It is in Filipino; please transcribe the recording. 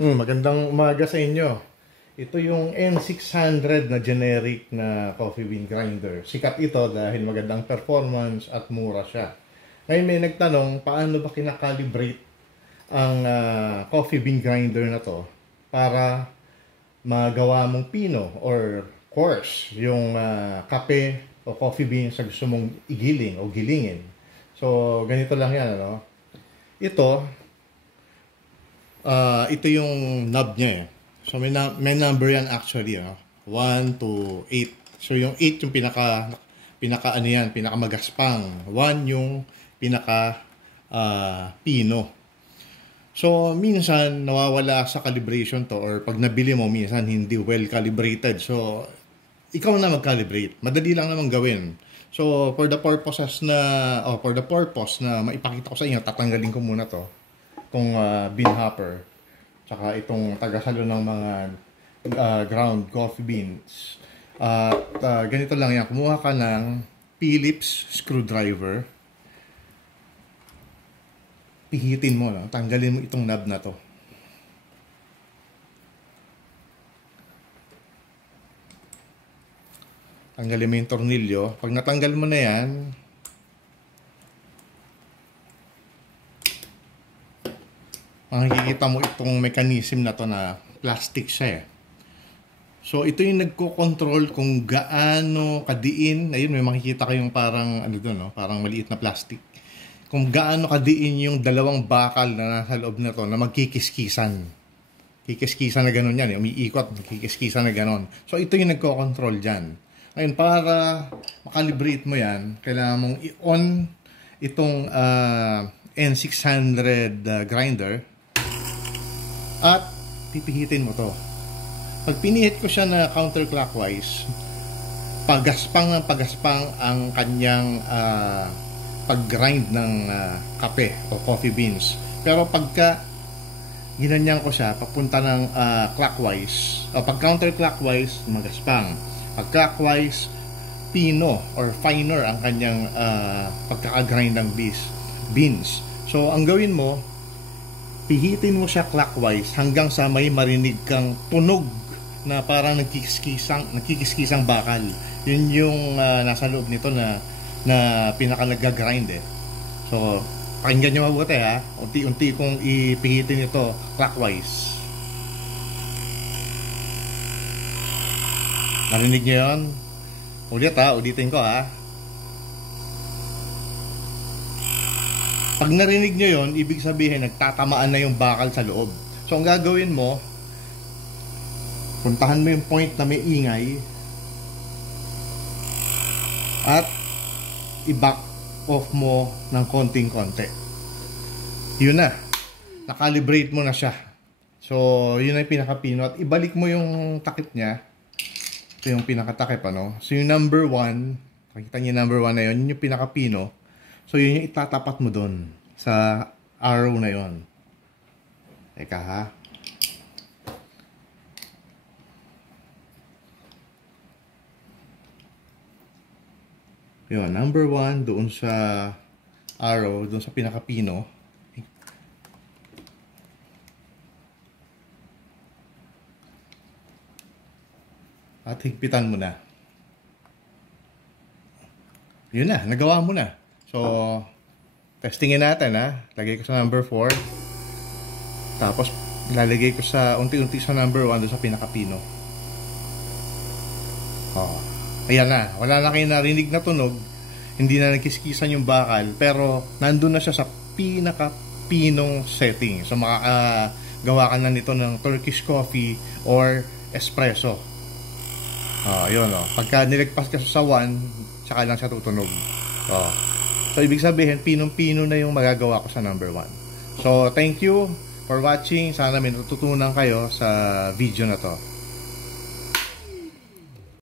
Magandang umaga sa inyo. Ito yung N600 na generic na coffee bean grinder. Sikat ito dahil magandang performance at mura siya. Ngayon may nagtanong, paano ba kinakalibrate ang coffee bean grinder na to para magawa mong pino or coarse yung kape o coffee bean sa gusto mong igiling o gilingin. So, ganito lang yan, ano? Ito yung knob niya eh. So may number yan actually, 1 to 8. So yung 8 yung pinaka ano yan, pinaka magaspang. 1 yung pinaka pino. So minsan nawawala sa calibration to, or pag nabili mo minsan hindi well calibrated. So ikaw na mag-calibrate. Madali lang naman gawin. So for the purpose na maipakita ko sa inyo, tatanggalin ko muna to. Itong bean hopper, tsaka itong tagasalo ng mga ground coffee beans. At ganito lang yan, kumuha ka ng Phillips screwdriver, pihitin mo lang, tanggalin mo itong knob na to. Tanggalin mo yung tornilyo. Pag natanggal mo na yan, makikita mo itong mechanism na to na plastic siya eh. So ito yung nagko-control kung gaano kadiin. Ayun, may makikita kayong parang ano doon, no? Parang maliit na plastic. Kung gaano kadiin yung dalawang bakal na nasa loob na to na magkikiskisan. Kikiskisan na gano'n yan, umiikot, kikiskisan na gano'n. So ito yung nagko-control dyan. Ngayon, para makalibrate mo yan, kailangan mong i-on itong N600 grinder. At pipihitin mo to. Pag pinihit ko siya na counterclockwise, pagaspang ng pagaspang ang kanyang pag-grind ng kape o coffee beans. Pero pagka ginanyan ko siya, papunta ng clockwise, o pag counterclockwise, magaspang. Pag clockwise, pino or finer ang kanyang pagkaka-grind ng beans. So, ang gawin mo, pihitin mo siya clockwise hanggang sa may marinig kang tunog na parang nagkikiskisang bakal. Yun yung nasa loob nito na pinaka nag-grind eh. So, pakinggan nyo mabuti ha. Unti-unti kong ipihitin ito clockwise. Narinig nyo yun? Ulit ha, ulitin ko ha. Pag narinig nyo yon, ibig sabihin nagtatamaan na yung bakal sa loob. So ang gagawin mo, puntahan mo yung point na may ingay at i-back off mo ng konting-konti. Yun na, nakalibrate mo na siya. So yun na yung pinaka-pino. At ibalik mo yung takip niya. Ito yung pinaka-takip, ano? So yung number 1, nakita niyo number 1 na yun, yun yung pinaka-pino. So, yun yung itatapat mo doon sa arrow na yun. Eka ha. Yun, number 1 doon sa arrow, doon sa pinaka-pino. At higpitan mo na. Yun na, nagawa mo na. So, testingin natin ha. Lagay ko sa number 4. Tapos, lalagay ko sa unti-unti sa number 1 doon sa pinaka-pino. Oh. Ayan na. Wala na kayo narinig na tunog. Hindi na nagkiskisan yung bakal. Pero, nandun na siya sa pinaka-pinong setting. So, makakagawa ka na nito ng Turkish coffee or espresso. Oh, yun oh. Pagka nilagpas ka sa 1, tsaka lang siya tutunog. Oh. So, ibig sabihin, pinong-pino na yung magagawa ko sa number 1. So, thank you for watching. Sana may natutunan kayo sa video na to.